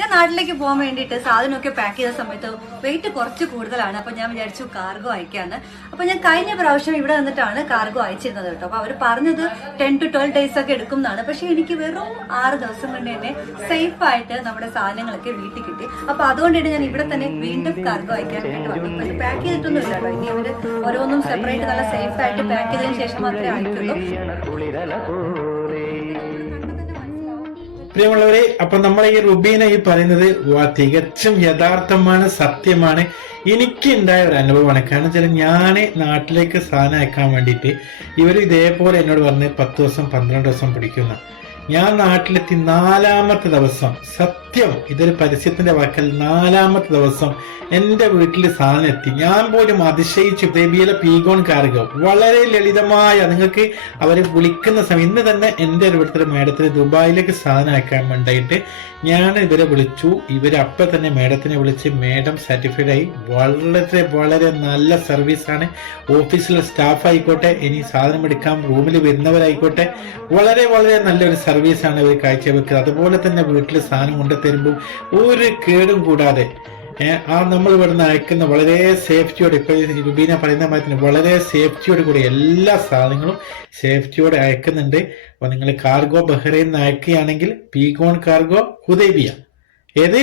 ഞാൻ നാട്ടിലേക്ക് പോകാൻ വേണ്ടിയിട്ട് സാധനമൊക്കെ പാക്ക് ചെയ്ത സമയത്ത് വെയിറ്റ് കുറച്ച് കൂടുതലാണ്. അപ്പൊ ഞാൻ വിചാരിച്ചു കാർഗോ അയക്കാന്ന്. അപ്പൊ ഞാൻ കഴിഞ്ഞ പ്രാവശ്യം ഇവിടെ വന്നിട്ടാണ് കാർഗോ അയച്ചിരുന്നത് കേട്ടോ. അപ്പൊ അവർ പറഞ്ഞത് 10 to 12 days ഒക്കെ എടുക്കും എന്നാണ്. പക്ഷെ എനിക്ക് വെറും 6 ദിവസം കൊണ്ട് തന്നെ സേഫ് ആയിട്ട് നമ്മുടെ സാധനങ്ങളൊക്കെ വീട്ടിൽ കിട്ടി. അപ്പൊ അതുകൊണ്ടാണ് ഞാൻ ഇവിടെ തന്നെ വീണ്ടും കാർഗോ അയക്കാൻ വേണ്ടി വന്നു. ഇത് പാക്ക് ചെയ്തിട്ടൊന്നും ഇല്ലല്ലോ. ഇനി അവര് ഓരോന്നും സെപ്പറേറ്റ് നല്ല സേഫ് ആയിട്ട് പാക്ക് ചെയ്തതിനു ശേഷം മാത്രമേ അയക്കുള്ളൂ. പ്രിയമുള്ളവരെ, അപ്പൊ നമ്മളെ ഈ റുബീന ഈ പറയുന്നത് തികച്ചും യഥാർത്ഥമാണ്, സത്യമാണ്. എനിക്ക് ഉണ്ടായ ഒരു അനുഭവമാണ്. കാരണം വെച്ചാൽ ഞാന് നാട്ടിലേക്ക് സാധനം അയക്കാൻ വേണ്ടിയിട്ട് ഇവർ ഇതേപോലെ എന്നോട് പറഞ്ഞ് 10 ദിവസം 12 ദിവസം പിടിക്കുന്ന. ഞാൻ നാട്ടിലെത്തി 4ാമത്തെ ദിവസം, സത്യം ഇതൊരു പരസ്യത്തിന്റെ വാക്കൽ, 4ാമത്തെ ദിവസം എന്റെ വീട്ടിൽ സാധനം എത്തി. ഞാൻ പോലും അതിശയിച്ചു. ബേബിയിലെ പീഗോൺ കാർഗോ വളരെ ലളിതമായ, നിങ്ങൾക്ക് അവര് വിളിക്കുന്ന സമയം, ഇന്ന് തന്നെ എന്റെ ഇവിടുത്തെ മേഡത്തിന് ദുബായിലേക്ക് സാധനം അയക്കാൻ വേണ്ടിയിട്ട് ഞാൻ ഇവരെ വിളിച്ചു. ഇവരപ്പം തന്നെ മേഡത്തിനെ വിളിച്ച് മേഡം സാറ്റിസ്ഫൈഡ് ആയി. വളരെ വളരെ നല്ല സർവീസാണ്. ഓഫീസിലെ സ്റ്റാഫ് ആയിക്കോട്ടെ, ഇനി സാധനം എടുക്കാൻ റൂമിൽ വരുന്നവരായിക്കോട്ടെ, വളരെ വളരെ നല്ലൊരു സർവീസാണ് ഇവർ കാഴ്ചവെക്കുന്നത്. അതുപോലെ തന്നെ വീട്ടിൽ സാധനം കൊണ്ടു തരുമ്പോൾ ഒരു കേടും കൂടാതെ നമ്മൾ ഇവിടുന്ന് അയക്കുന്ന വളരെ സേഫ്റ്റിയോടെ, ഇപ്പൊ റുബീന പറയുന്ന മാതിരി വളരെ സേഫ്റ്റിയോട് കൂടി എല്ലാ സാധനങ്ങളും സേഫ്റ്റിയോടെ അയക്കുന്നുണ്ട്. അപ്പൊ നിങ്ങൾ കാർഗോ ബഹ്റൈൻ അയക്കുകയാണെങ്കിൽ പീഗോൺ കാർഗോ ഹുദൈബിയ, ഏത്